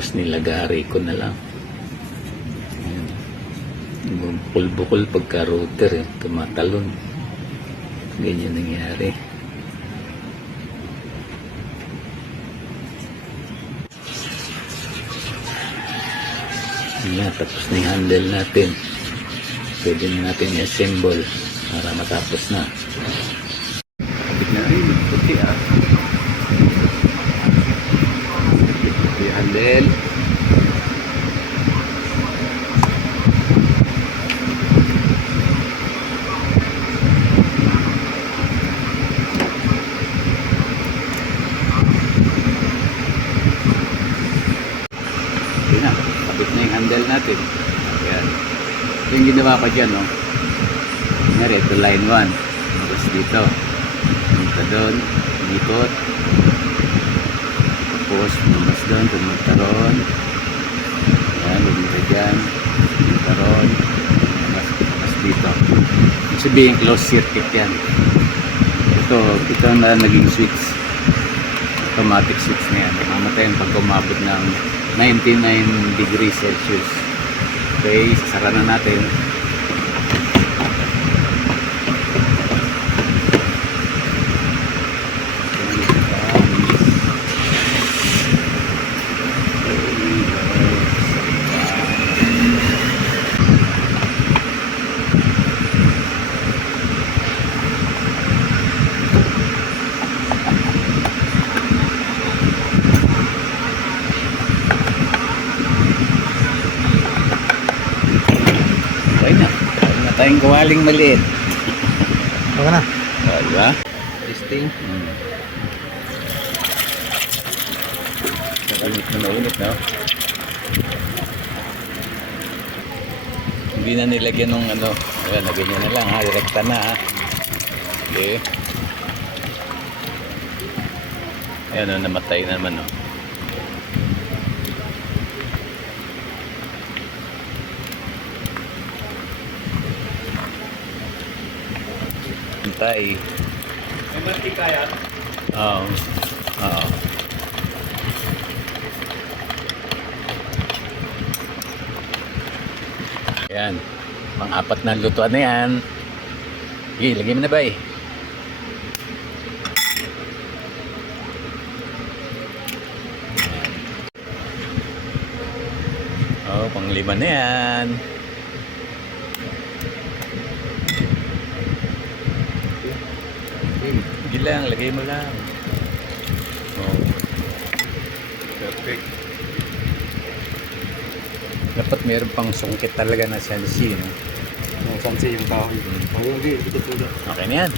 Tapos nilagari ko na lang. Bukol-bukol pagka router tumatalon. Ganyan nangyari. Yan, tapos na yung handle natin. Pwede na natin i-assemble para matapos na. Kapit na rin, puti Ito yung handle. Kapit na yung handle natin. Ayan. Yung ginawa ko dyan, no? Ngayon, ito line 1. Tapos dito. Pumunta doon. Umikot. Tapos, pumuntas doon. Pumunta ron. Ayan, pumunta dyan. Pumunta ron. Tapos dito. Sabihin, closed circuit yan. Ito na naging switch. Automatic switch na yan. Mamatay yung pag umabot ng 99 degrees Celsius. Okay, sasara na natin. Tayong kawaling maliit. Okay na. Diba? Testing. Mainit na mainit, no? Hindi na nilagyan ng ano. Ayan, lagyan nyo na lang ha. Direkta na ha. Okay. Ayan o, namatay na naman o. Tay. May mantika yan? Oo. Oo. Ayan. Pang-apat na lutuan na yan. Sige, lagay mo na ba eh. Oo, pang-lima na yan. Sige lang, lagay mo lang. Oh. Perfect. Dapat mayroon pang sungkit talaga na sensi, no? Sensi yung tao. Okay na yan.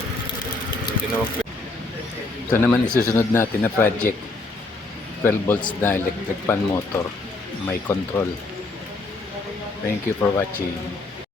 Ito naman isusunod natin na project. 12 volts na electric fan motor. May control. Thank you for watching.